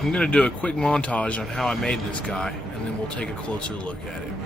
I'm going to do a quick montage on how I made this guy, and then we'll take a closer look at him.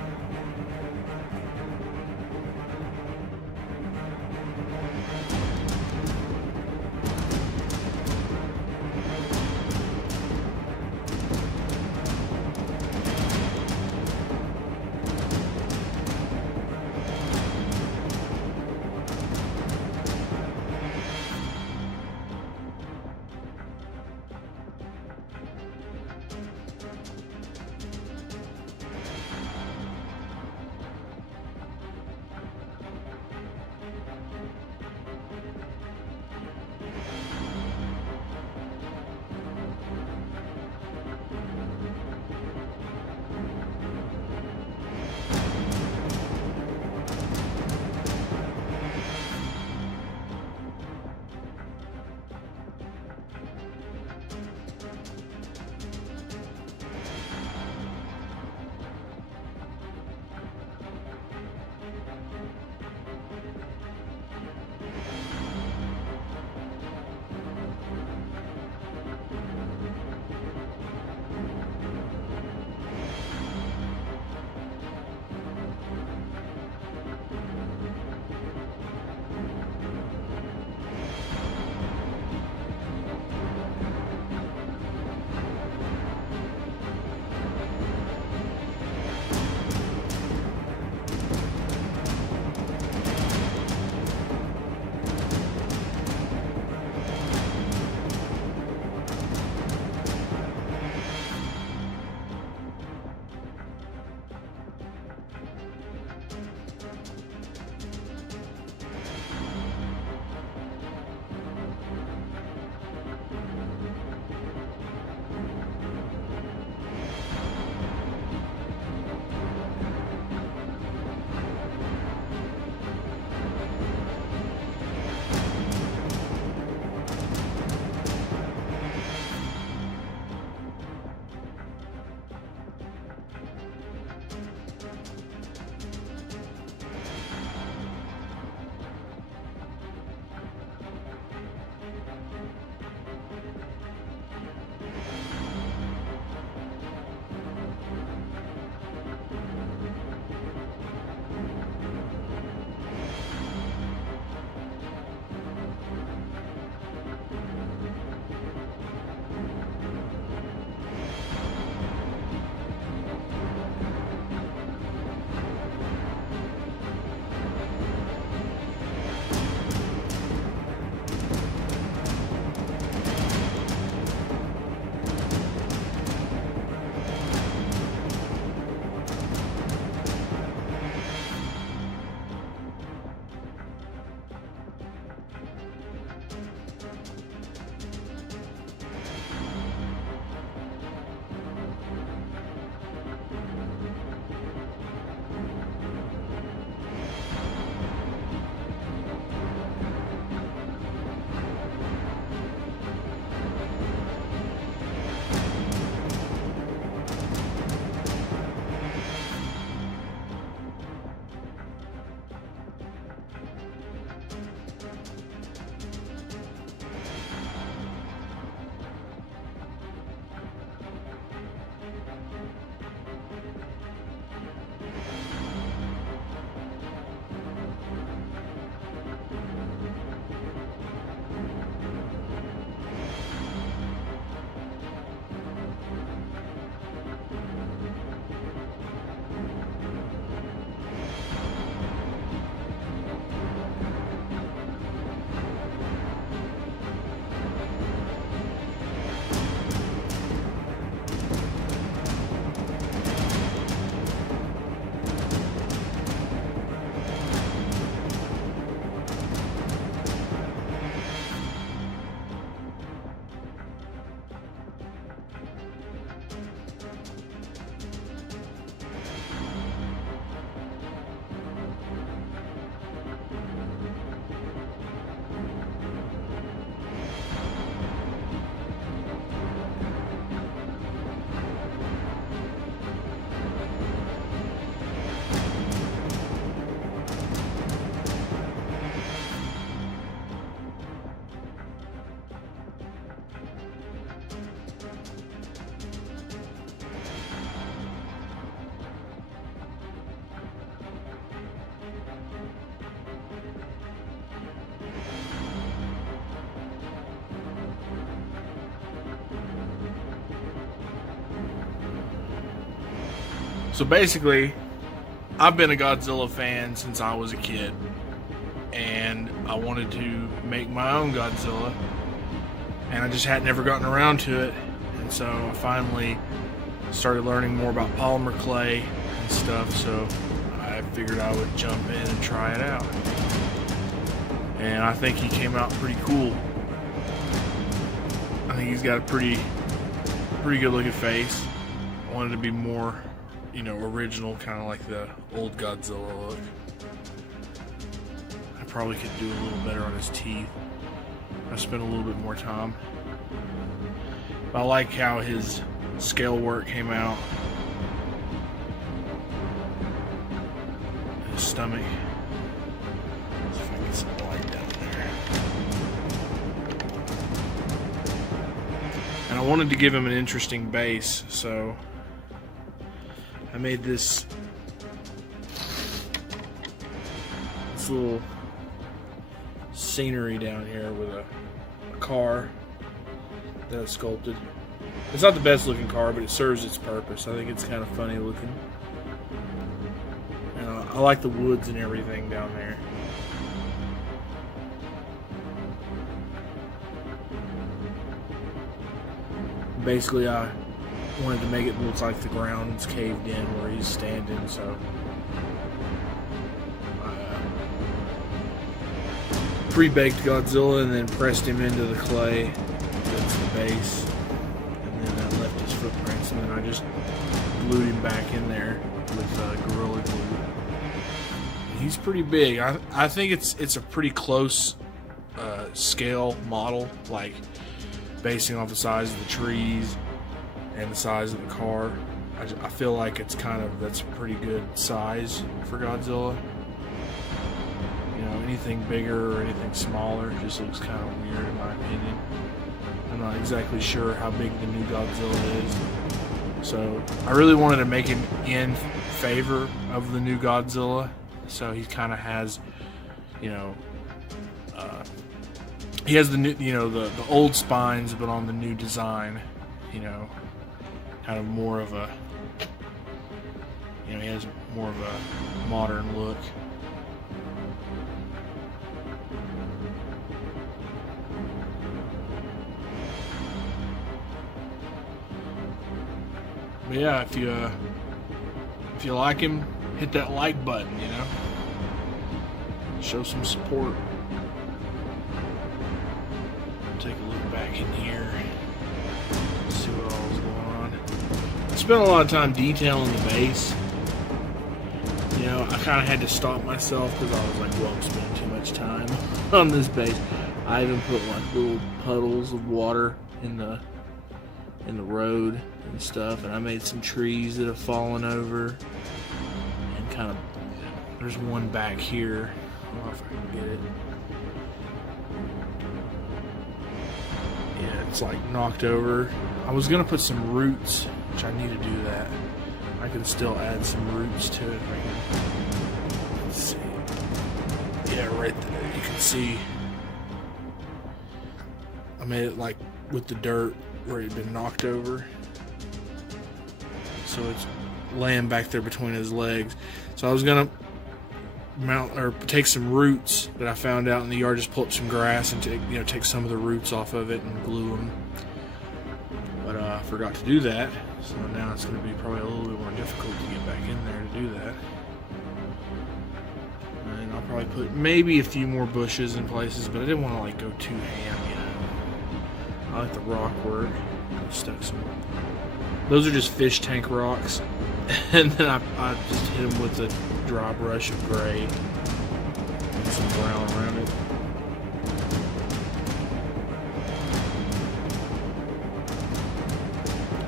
So basically, I've been a Godzilla fan since I was a kid, and I wanted to make my own Godzilla, and I just had never gotten around to it. And so I finally started learning more about polymer clay and stuff, so I figured I would jump in and try it out. And I think he came out pretty cool. I think he's got a pretty good looking face. I wanted to be more, you know, original, kind of like the old Godzilla look. I probably could do a little better on his teeth. I spent a little bit more time. But I like how his scale work came out. His stomach. Let's see if I can get some light down there. And I wanted to give him an interesting base, so I made this little scenery down here with a car that I sculpted. It's not the best looking car, but it serves its purpose. I think it's kind of funny looking. And I like the woods and everything down there. Basically, I wanted to make it look like the ground's caved in where he's standing, so I pre-baked Godzilla and then pressed him into the clay. That's the base, and then I left his footprints, and then I just glued him back in there with Gorilla Glue. He's pretty big. I think it's a pretty close scale model, like basing off the size of the trees and the size of the car. I feel like that's a pretty good size for Godzilla. You know, anything bigger or anything smaller just looks kind of weird in my opinion. I'm not exactly sure how big the new Godzilla is. So I really wanted to make him in favor of the new Godzilla. So he kind of has, you know, he has the new, you know, the old spines, but on the new design, you know, kind of more of a, you know, he has more of a modern look. But yeah, if you like him, hit that like button, you know, show some support. Take a look back in here, see what all is going on. I spent a lot of time detailing the base. You know, I kind of had to stop myself because I was like, well, I'm spending too much time on this base. I even put like little puddles of water in the road and stuff, and I made some trees that have fallen over, and kind of, there's one back here. I don't know if I can get it. Yeah, it's like knocked over. I was gonna put some roots, which I need to do that. I can still add some roots to it. Let's see. Yeah, right there. You can see I made it like with the dirt where it had been knocked over. So it's laying back there between his legs. So I was gonna mount or take some roots that I found out in the yard, just pull up some grass and take some of the roots off of it and glue them. But I forgot to do that, so now it's going to be probably a little bit more difficult to get back in there to do that. And I'll probably put maybe a few more bushes in places, but I didn't want to like go too ham, you know. I like the rock work. I stuck some. Those are just fish tank rocks, and then I just hit them with a dry brush of gray and some brown around it.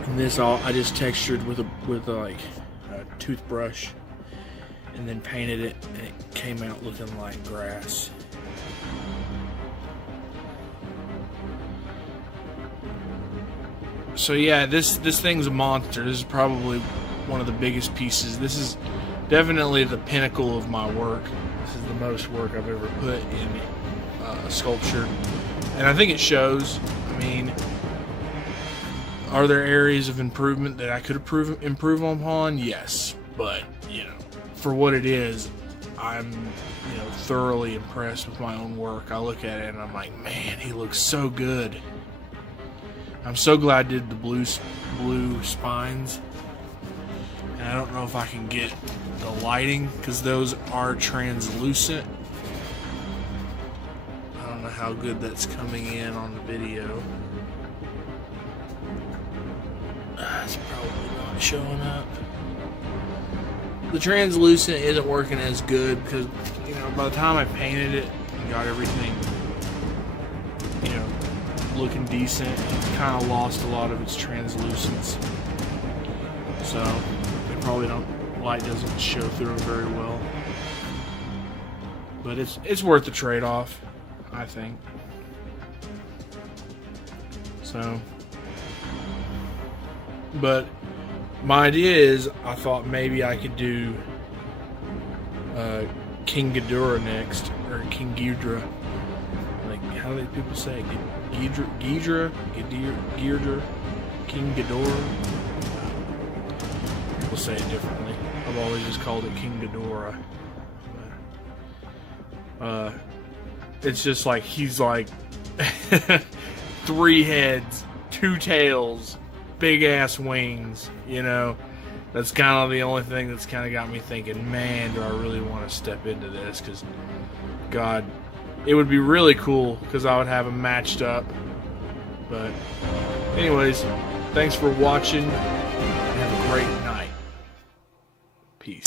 And this I just textured with a toothbrush, and then painted it, and it came out looking like grass. So yeah, this thing's a monster. This is probably one of the biggest pieces. This is definitely the pinnacle of my work. This is the most work I've ever put in sculpture, and I think it shows. I mean, Are there areas of improvement that I could improve upon? Yes, but for what it is, I'm thoroughly impressed with my own work. I look at it and I'm like, man, he looks so good. I'm so glad I did the blue spines. And I don't know if I can get the lighting because those are translucent. I don't know how good that's coming in on the video. It's probably not showing up. The translucent isn't working as good because, by the time I painted it and got everything, looking decent, it kind of lost a lot of its translucence. So, they probably light doesn't show through very well. But it's worth the trade-off, I think. So, but my idea is, I thought maybe I could do King Ghidorah next, or King Ghidorah. Like, how do people say it? Ghidorah, King Ghidorah. People say it differently. I've always just called it King Ghidorah. It's just like he's like 3 heads, 2 tails, big ass wings, That's kind of the only thing that's kind of got me thinking, man, do I really want to step into this? Because, God, it would be really cool because I would have them matched up. But, anyways, thanks for watching and have a great night. Peace.